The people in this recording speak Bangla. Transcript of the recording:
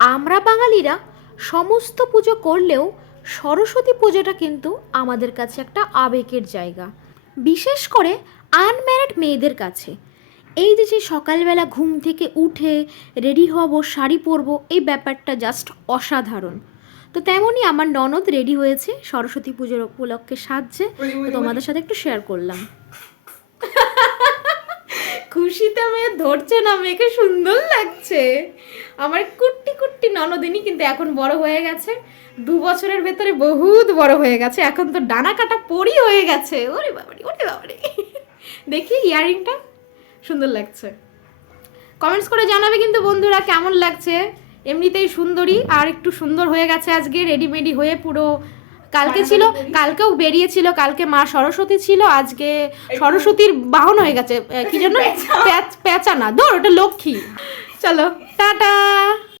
আমরা বাঙালিরা সমস্ত পুজো করলেও সরস্বতী পুজোটা কিন্তু আমাদের কাছে একটা আবেগের জায়গা, বিশেষ করে আনম্যারিড মেয়েদের কাছে। এই যে সকালবেলা ঘুম থেকে উঠে রেডি হব, শাড়ি পরবো, এই ব্যাপারটা জাস্ট অসাধারণ। তো তেমনই আমার ননদ রেডি হয়েছে সরস্বতী পুজোর উপলক্ষে সাজছে, তো তোমাদের সাথে একটু শেয়ার করলাম। খুশিতে মেয়ে ধরছে না, মেয়েকে সুন্দর লাগছে। আমার কুট্টি কুট্টি ননদিনী কিন্তু এখন বড় হয়ে গেছে, 2 বছরের ভেতরে বহুত বড় হয়ে গেছে, এখন তো ডানা কাটা পরি হয়ে গেছে। ওরে বাবারে, ওরে বাবারে। দেখি ইয়ারিংটা সুন্দর লাগছে। কমেন্টস করে জানাবে কিন্তু বন্ধুরা কেমন লাগছে। এমনিতেই সুন্দরী, আর একটু সুন্দর হয়ে গেছে আজকে রেডিমেডি হয়ে পুরো। কালকে ছিল, কালকেও বেরিয়েছিল, কালকে মা সরস্বতী ছিল, আজকে সরস্বতীর বাহন হয়ে গেছে। কি জন্য? পেঁচা না, ধর ওটা লক্ষ্মী। চলো টাটা।